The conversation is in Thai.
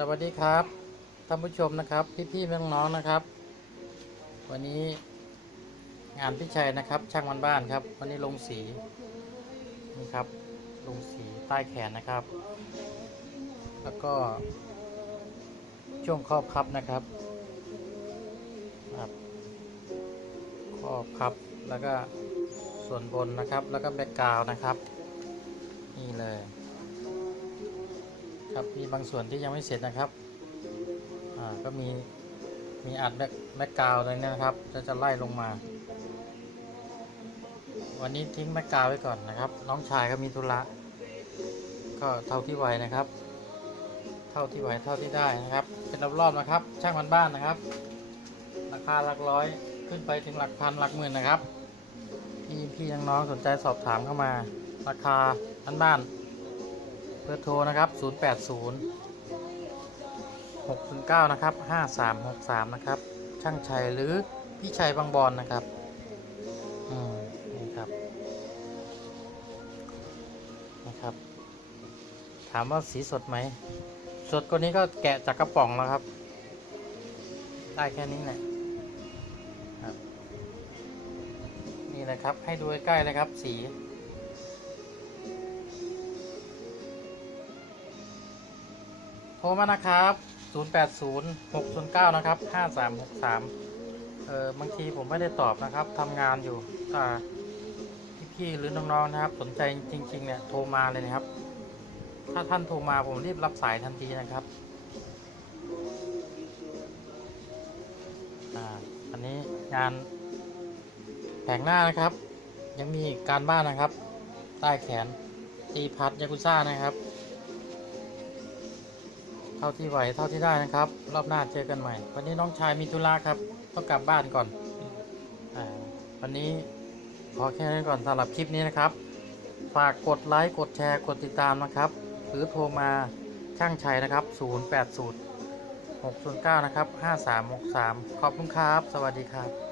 สวัสดีครับท่านผู้ชมนะครับ พี่ๆน้องๆนะครับ วันนี้งานพี่ชัยนะครับ ช่างวันบ้านครับ วันนี้ลงสีนี่ครับ ลงสีใต้แขนนะครับ แล้วก็ช่วงครอบพับนะครับครับครอบพับแล้วก็ส่วนบนนะครับ แล้วก็แบกกาวนะครับ นี่เลย ครับมีบางส่วนที่ยังไม่เสร็จนะครับอ่าก็มีมีอัดแบ็คแบ็กกราวเลยนะครับจะจะไล่ลงมา วันนี้ทิ้งแบ็กกราวไว้ก่อนนะครับ น้องชายก็มีธุระก็เท่าที่ไหวนะครับ เท่าที่ไหวเท่าที่ได้นะครับ เป็นรอบๆนะครับ ช่างมันบ้านนะครับ ราคาหลักร้อยขึ้นไปถึงหลักพันหลักหมื่นนะครับพี่พี่น้องๆสนใจสอบถามเข้ามา ราคาบ้านๆ บอร์โทรนะครับ 080 609 นะครับ 5363 นะครับ ช่างชัยหรือพี่ชัยบางบอนนะครับ อืม นี่ครับ นะครับ ถามว่าสีสดไหม สดกว่านี้ก็แกะจากกระป๋องแล้วครับ ได้แค่นี้แหละนี่นะครับ ให้ดูใกล้ๆเลยครับ สี รมานะครับ 080 609 นะครับ 5363 เออบางทีผมไม่ได้ตอบนะครับทำงานอยู่แต่พี่ๆหรือน้องๆนะครับ สนใจจริง ๆ เนี่ย โทรมาเลยนะครับ ถ้าท่านโทรมาผมรีบรับสายทันทีนะครับ อ่า อันนี้งานแผงหน้านะครับ ยังมีการบ้านนะครับ ใต้แขนตีพัดยากุซ่านะครับ เท่าที่ไหวเท่าที่ได้นะครับ รอบหน้าเจอกันใหม่ วันนี้น้องชายมีธุระครับ ต้องกลับบ้านก่อนอวันนี้พอแค่นี้ก่อนสำหรับคลิปนี้นะครับ ฝากกดไลค์กดแชร์กดติดตามนะครับ หรือโทรมาช่างชัยนะครับ 080 609 นะครับ 5363 ขอบคุณครับ สวัสดีครับ